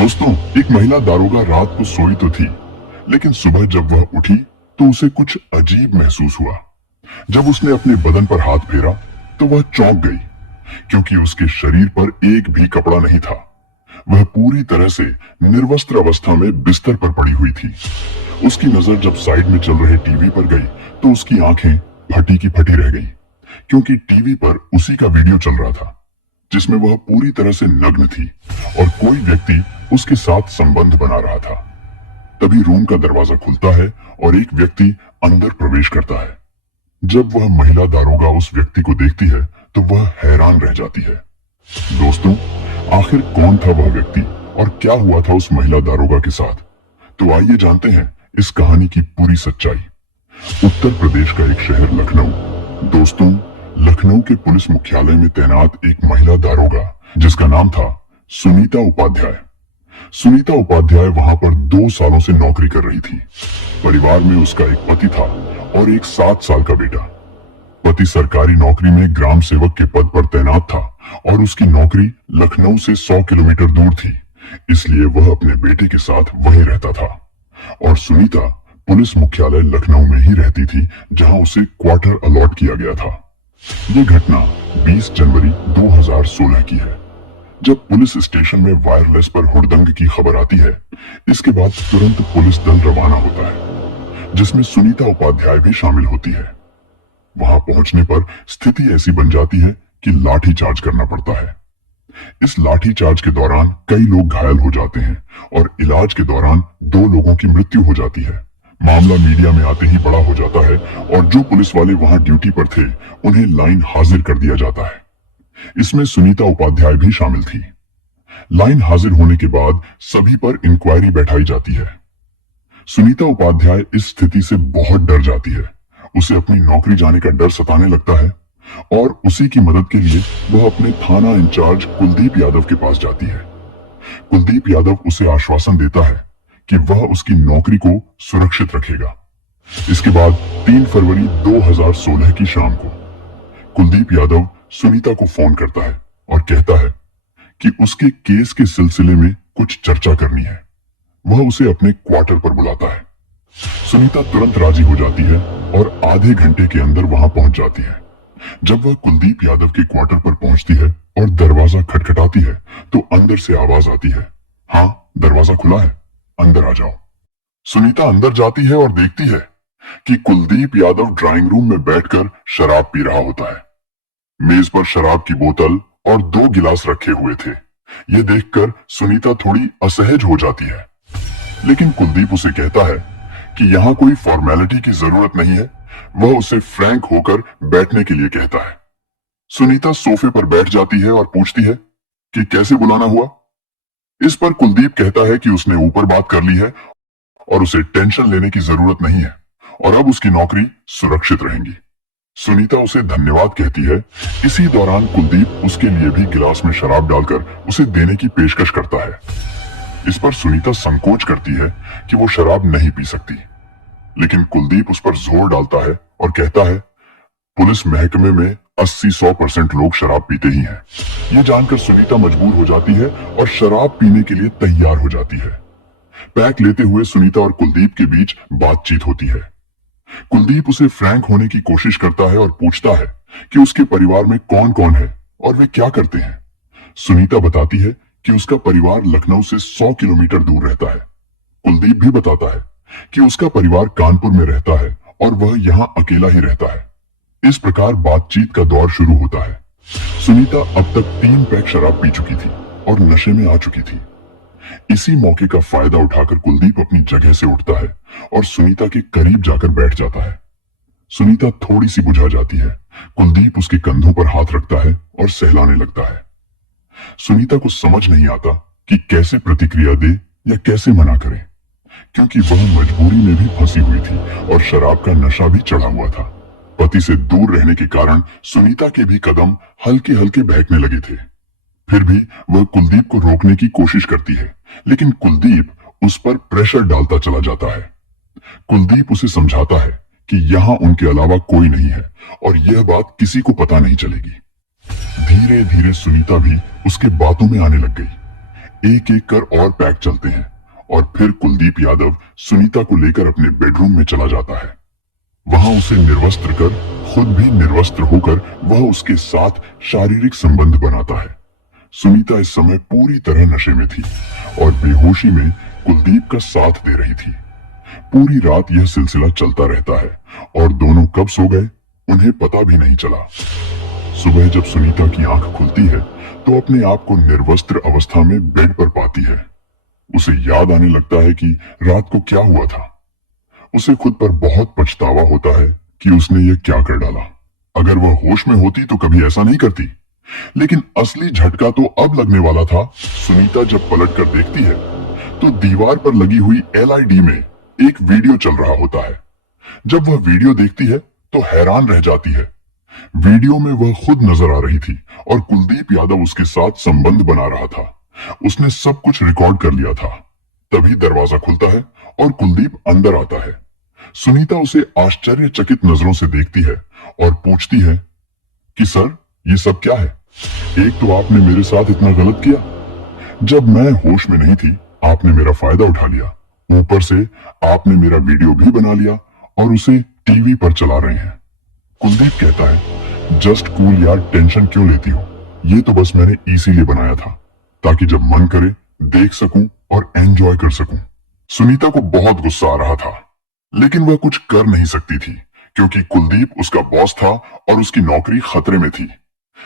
दोस्तों, एक महिला दारोगा रात को सोई तो थी, लेकिन सुबह जब वह उठी तो उसे कुछ अजीब महसूस हुआ। जब उसने अपने बदन पर हाथ फेरा तो वह चौंक गई, क्योंकि उसके शरीर पर एक भी कपड़ा नहीं था। वह पूरी तरह से निर्वस्त्र अवस्था में बिस्तर पर पड़ी हुई थी। उसकी नजर जब साइड में चल रहे टीवी पर गई तो उसकी आंखें फटी की फटी रह गई, क्योंकि टीवी पर उसी का वीडियो चल रहा था जिसमें वह पूरी तरह से नग्न थी और कोई व्यक्ति उसके साथ संबंध बना रहा था। तभी रूम का दरवाजा खुलता है और एक व्यक्ति अंदर प्रवेश करता है। जब वह महिला दारोगा उस व्यक्ति को देखती है तो वह हैरान रह जाती है। दोस्तों, आखिर कौन था वह व्यक्ति और क्या हुआ था उस महिला दारोगा के साथ? तो आइए जानते हैं इस कहानी की पूरी सच्चाई। उत्तर प्रदेश का एक शहर लखनऊ। दोस्तों, लखनऊ के पुलिस मुख्यालय में तैनात एक महिला दारोगा जिसका नाम था सुनीता उपाध्याय। सुनीता उपाध्याय वहां पर 2 सालों से नौकरी कर रही थी। परिवार में उसका एक पति था और एक 7 साल का बेटा। पति सरकारी नौकरी में ग्राम सेवक के पद पर तैनात था और उसकी नौकरी लखनऊ से 100 किलोमीटर दूर थी, इसलिए वह अपने बेटे के साथ वहीं रहता था। और सुनीता पुलिस मुख्यालय लखनऊ में ही रहती थी, जहां उसे क्वार्टर अलॉट किया गया था। ये घटना 20 जनवरी 2016 की है, जब पुलिस स्टेशन में वायरलेस पर हुड़दंग की खबर आती है। इसके बाद तुरंत पुलिस दल रवाना होता है, जिसमें सुनीता उपाध्याय भी शामिल होती है। वहां पहुंचने पर स्थिति ऐसी बन जाती है कि लाठी चार्ज करना पड़ता है। इस लाठी चार्ज के दौरान कई लोग घायल हो जाते हैं और इलाज के दौरान 2 लोगों की मृत्यु हो जाती है। मामला मीडिया में आते ही बड़ा हो जाता है और जो पुलिस वाले वहां ड्यूटी पर थे उन्हें लाइन हाजिर कर दिया जाता है। इसमें सुनीता उपाध्याय भी शामिल थी। लाइन हाजिर होने के बाद सभी पर इंक्वायरी बैठाई जाती है। सुनीता उपाध्याय इस स्थिति से बहुत डर जाती है। उसे अपनी नौकरी जाने का डर सताने लगता है और उसी की मदद के लिए वह अपने थाना इंचार्ज कुलदीप यादव के पास जाती है। कुलदीप यादव उसे आश्वासन देता है कि वह उसकी नौकरी को सुरक्षित रखेगा। इसके बाद 3 फरवरी 2016 की शाम को कुलदीप यादव सुनीता को फोन करता है और कहता है कि उसके केस के सिलसिले में कुछ चर्चा करनी है। वह उसे अपने क्वार्टर पर बुलाता है। सुनीता तुरंत राजी हो जाती है और आधे घंटे के अंदर वहां पहुंच जाती है। जब वह कुलदीप यादव के क्वार्टर पर पहुंचती है और दरवाजा खटखटाती है तो अंदर से आवाज आती है, हाँ, दरवाजा खुला है, अंदर आ जाओ। सुनीता अंदर जाती है और देखती है कि कुलदीप यादव ड्राइंग रूम में बैठकर शराब पी रहा होता है। मेज पर शराब की बोतल और 2 गिलास रखे हुए थे। यह देखकर सुनीता थोड़ी असहज हो जाती है, लेकिन कुलदीप उसे कहता है कि यहां कोई फॉर्मेलिटी की जरूरत नहीं है। वह उसे फ्रैंक होकर बैठने के लिए कहता है। सुनीता सोफे पर बैठ जाती है और पूछती है कि कैसे बुलाना हुआ। इस पर कुलदीप कहता है कि उसने ऊपर बात कर ली है और उसे टेंशन लेने की जरूरत नहीं है और अब उसकी नौकरी सुरक्षित रहेगी। सुनीता उसे धन्यवाद कहती है। इसी दौरान कुलदीप उसके लिए भी गिलास में शराब डालकर उसे देने की पेशकश करता है। इस पर सुनीता संकोच करती है कि वो शराब नहीं पी सकती, लेकिन कुलदीप उस पर जोर डालता है और कहता है, पुलिस महकमे में 80-100% लोग शराब पीते ही हैं। ये जानकर सुनीता मजबूर हो जाती है और शराब पीने के लिए तैयार हो जाती है। पैक लेते हुए सुनीता और कुलदीप के बीच बातचीत होती है। कुलदीप उसे फ्रैंक होने की कोशिश करता है और पूछता है कि उसके परिवार में कौन कौन है और वे क्या करते हैं। सुनीता बताती है कि उसका परिवार लखनऊ से 100 किलोमीटर दूर रहता है। कुलदीप भी बताता है कि उसका परिवार कानपुर में रहता है और वह यहां अकेला ही रहता है। इस प्रकार बातचीत का दौर शुरू होता है। सुनीता अब तक 3 पैक शराब पी चुकी थी और नशे में आ चुकी थी। इसी मौके का फायदा उठाकर कुलदीप अपनी जगह से उठता है और सुनीता के करीब जाकर बैठ जाता है। सुनीता थोड़ी सी बुझा जाती है। कुलदीप उसके कंधों पर हाथ रखता है और सहलाने लगता है। सुनीता को समझ नहीं आता कि कैसे प्रतिक्रिया दे या कैसे मना करे, क्योंकि वह मजबूरी में भी फंसी हुई थी और शराब का नशा भी चढ़ा हुआ था। पति से दूर रहने के कारण सुनीता के भी कदम हल्के हल्के बहकने लगे थे। फिर भी वह कुलदीप को रोकने की कोशिश करती है, लेकिन कुलदीप उस पर प्रेशर डालता चला जाता है। कुलदीप उसे समझाता है कि यहां उनके अलावा कोई नहीं है और यह बात किसी को पता नहीं चलेगी। धीरे धीरे सुनीता भी उसके बातों में आने लग गई। एक एक कर और पैक चलते हैं और फिर कुलदीप यादव सुनीता को लेकर अपने बेडरूम में चला जाता है। वहां उसे निर्वस्त्र कर, खुद भी निर्वस्त्र होकर वह उसके साथ शारीरिक संबंध बनाता है। सुनीता इस समय पूरी तरह नशे में थी और बेहोशी में कुलदीप का साथ दे रही थी। पूरी रात यह सिलसिला चलता रहता है और दोनों कब सो गए उन्हें पता भी नहीं चला। सुबह जब सुनीता की आंख खुलती है तो अपने आप को निर्वस्त्र अवस्था में बेड पर पाती है। उसे याद आने लगता है कि रात को क्या हुआ था। उसे खुद पर बहुत पछतावा होता है कि उसने यह क्या कर डाला। अगर वह होश में होती तो कभी ऐसा नहीं करती। लेकिन असली झटका तो अब लगने वाला था। सुनीता जब पलट कर देखती है तो दीवार पर लगी हुई एलईडी में एक वीडियो चल रहा होता है। जब वह वीडियो देखती है तो हैरान रह जाती है। वीडियो में वह खुद नजर आ रही थी और कुलदीप यादव उसके साथ संबंध बना रहा था। उसने सब कुछ रिकॉर्ड कर लिया था। तभी दरवाजा खुलता है और कुलदीप अंदर आता है। सुनीता उसे आश्चर्यचकित नजरों से देखती है और पूछती है कि सर, ये सब क्या है? एक तो आपने मेरे साथ इतना गलत किया, जब मैं होश में नहीं थी आपने मेरा फायदा उठा लिया, ऊपर से आपने मेरा वीडियो भी बना लिया और उसे टीवी पर चला रहे हैं। कुलदीप कहता है, जस्ट कूल यार, टेंशन क्यों लेती हो? ये तो बस मैंने इसीलिए बनाया था ताकि जब मन करे देख सकूं और एंजॉय कर सकूं। सुनीता को बहुत गुस्सा आ रहा था लेकिन वह कुछ कर नहीं सकती थी क्योंकि कुलदीप उसका बॉस था और उसकी नौकरी खतरे में थी।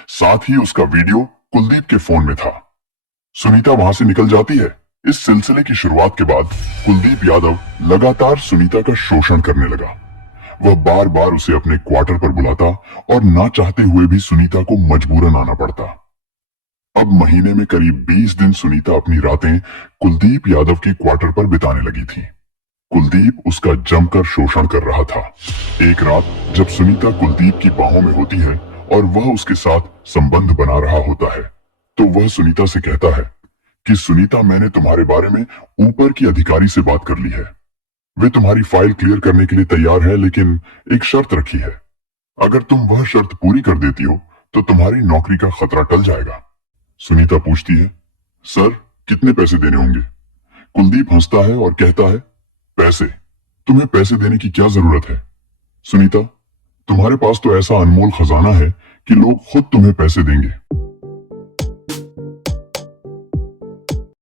साथ ही उसका वीडियो कुलदीप के फोन में था। सुनीता वहां से निकल जाती है। इस सिलसिले की शुरुआत के बाद कुलदीप यादव लगातार सुनीता का शोषण करने लगा। वह बार बार उसे अपने क्वार्टर पर बुलाता और ना चाहते हुए भी सुनीता को मजबूरन आना पड़ता। अब महीने में करीब 20 दिन सुनीता अपनी रातें कुलदीप यादव के क्वार्टर पर बिताने लगी थी। कुलदीप उसका जमकर शोषण कर रहा था। एक रात जब सुनीता कुलदीप की बाहों में होती है और वह उसके साथ संबंध बना रहा होता है तो वह सुनीता से कहता है कि सुनीता, मैंने तुम्हारे बारे में ऊपर की अधिकारी से बात कर ली है। वे तुम्हारी फाइल क्लियर करने के लिए तैयार है लेकिन एक शर्त रखी है। अगर तुम वह शर्त पूरी कर देती हो तो तुम्हारी नौकरी का खतरा टल जाएगा। सुनीता पूछती है, सर कितने पैसे देने होंगे? कुलदीप हंसता है और कहता है, पैसे? तुम्हें पैसे देने की क्या जरूरत है? सुनीता, तुम्हारे पास तो ऐसा अनमोल खजाना है कि लोग खुद तुम्हें पैसे देंगे।